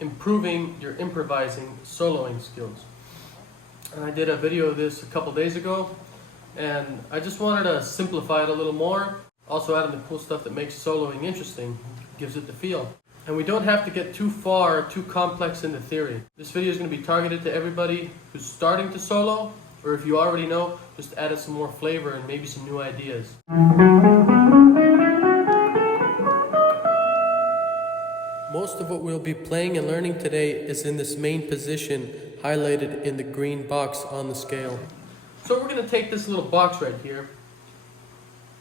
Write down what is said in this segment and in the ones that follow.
improving your improvising soloing skills. And I did a video of this a couple days ago, and I just wanted to simplify it a little more, also add in the cool stuff that makes soloing interesting, gives it the feel. And we don't have to get too far, too complex in the theory. This video is going to be targeted to everybody who's starting to solo, or if you already know, just added some more flavor and maybe some new ideas. Most of what we'll be playing and learning today is in this main position highlighted in the green box on the scale. So we're going to take this little box right here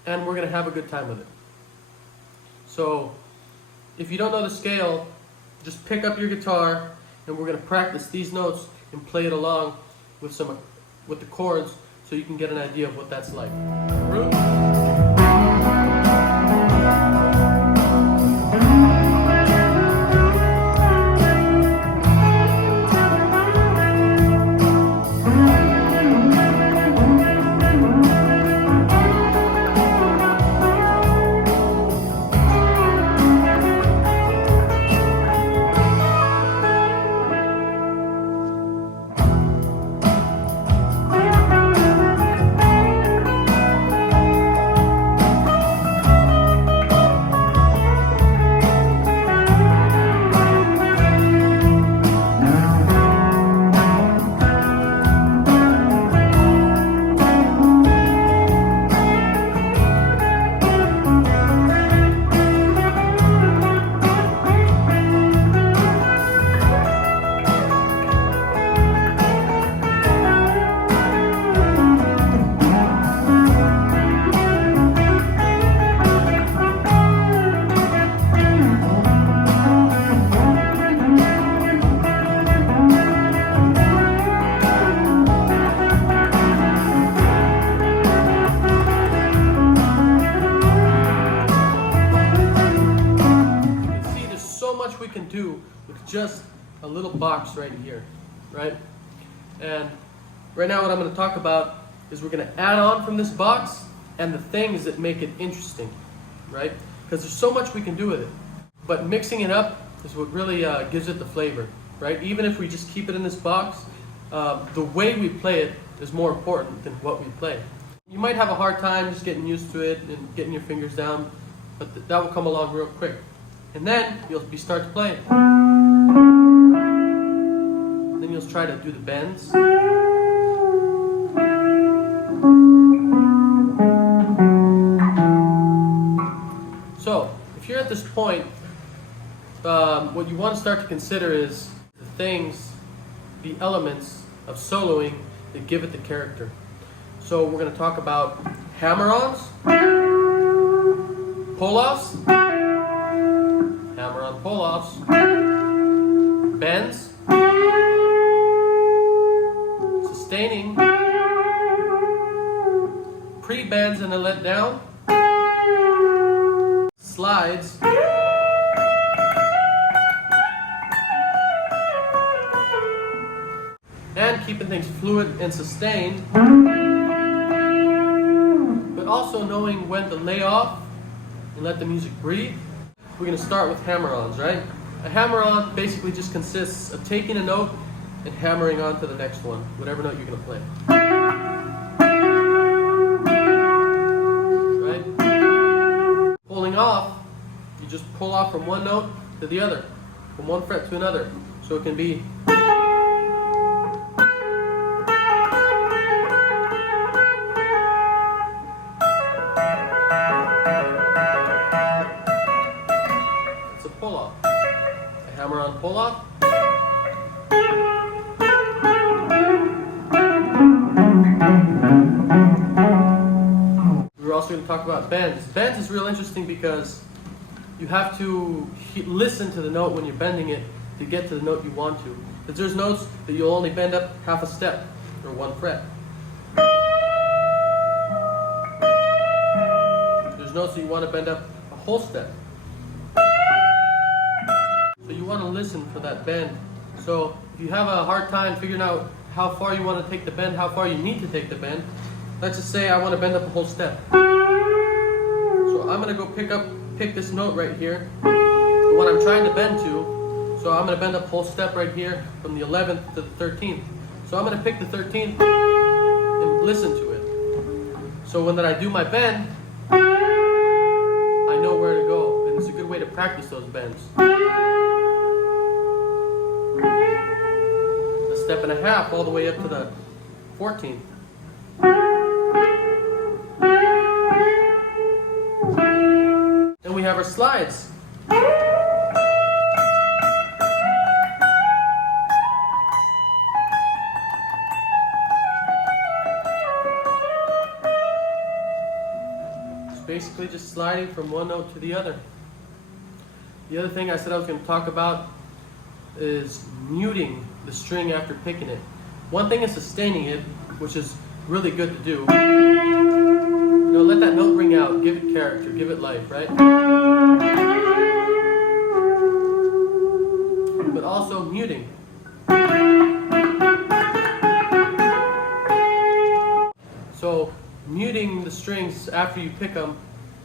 and we're going to have a good time with it. So if you don't know the scale, just pick up your guitar and we're going to practice these notes and play it along with the chords so you can get an idea of what that's like. Root. We can do with just a little box right here, right? And right now what I'm going to talk about is we're going to add on from this box and the things that make it interesting, right? Because there's so much we can do with it, but mixing it up is what really gives it the flavor, right? Even if we just keep it in this box, the way we play it is more important than what we play. You might have a hard time just getting used to it and getting your fingers down, but that will come along real quick. And then you'll start to play. Then you'll try to do the bends. So, if you're at this point, what you want to start to consider is the things, the elements of soloing that give it the character. So we're going to talk about hammer-ons, pull-offs, hammer-on pull-offs, bends, sustaining, pre-bends and a let down, slides, and keeping things fluid and sustained, but also knowing when to lay off and let the music breathe. We're going to start with hammer-ons, right? A hammer-on basically just consists of taking a note and hammering on to the next one, whatever note you're going to play. Right? Pulling off, you just pull off from one note to the other, from one fret to another. So it can be pull-off, a hammer-on pull-off. We're also going to talk about bends. Bends is real interesting because you have to listen to the note when you're bending it to get to the note you want to. Because there's notes that you'll only bend up half a step or one fret. There's notes that you want to bend up a whole step. So you want to listen for that bend. So if you have a hard time figuring out how far you want to take the bend, how far you need to take the bend, let's just say I want to bend up a whole step. So I'm going to go pick this note right here, the one I'm trying to bend to. So So I'm going to bend up whole step right here from the 11th to the 13th. So I'm going to pick the 13th and listen to it. So when I do my bend, I know where to go. And it's a good way to practice those bends. A step and a half all the way up to the 14th. Then we have our slides. It's basically just sliding from one note to the other. The other thing I said I was going to talk about is muting the string after picking it. One thing is sustaining it, which is really good to do. You know, let that note ring out, give it character, give it life, right? But also muting. So muting the strings after you pick them,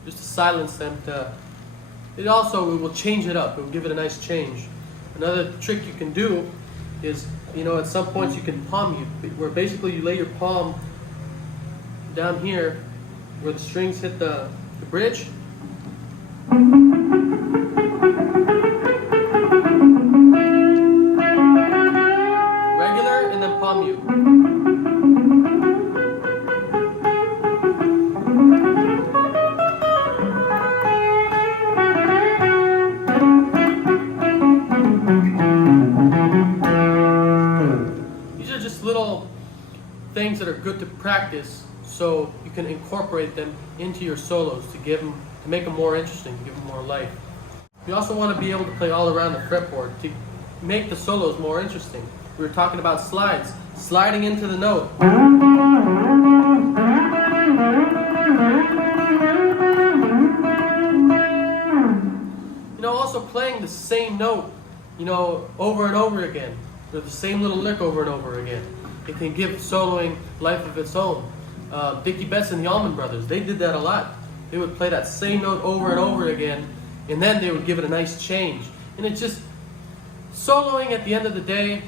just to silence them. It will change it up. It will give it a nice change. Another trick you can do is, you know, at some points you can palm mute, where basically you lay your palm down here where the strings hit the bridge. Regular and then palm mute. These are just little things that are good to practice, so you can incorporate them into your solos to make them more interesting, to give them more life. You also want to be able to play all around the fretboard to make the solos more interesting. We were talking about slides, sliding into the note. You know, also playing the same note, you know, over and over again, or the same little lick over and over again. It can give soloing life of its own. Dickie Betts and the Allman Brothers, they did that a lot. They would play that same note over and over again, and then they would give it a nice change. And it's just, soloing at the end of the day,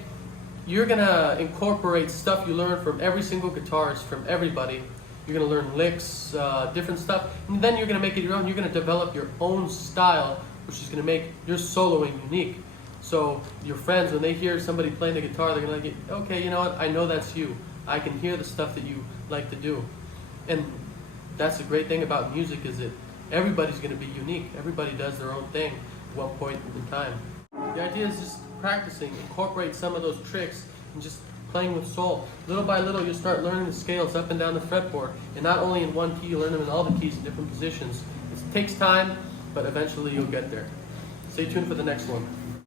you're gonna incorporate stuff you learn from every single guitarist, from everybody. You're gonna learn licks, different stuff, and then you're gonna make it your own. You're gonna develop your own style, which is gonna make your soloing unique. So your friends, when they hear somebody playing the guitar, they're gonna like, okay, you know what, I know that's you. I can hear the stuff that you like to do. And that's the great thing about music, is that everybody's gonna be unique. Everybody does their own thing at one point in time. The idea is just practicing, incorporate some of those tricks, and just playing with soul. Little by little, you'll start learning the scales up and down the fretboard. And not only in one key, you learn them in all the keys in different positions. It takes time, but eventually you'll get there. Stay tuned for the next one.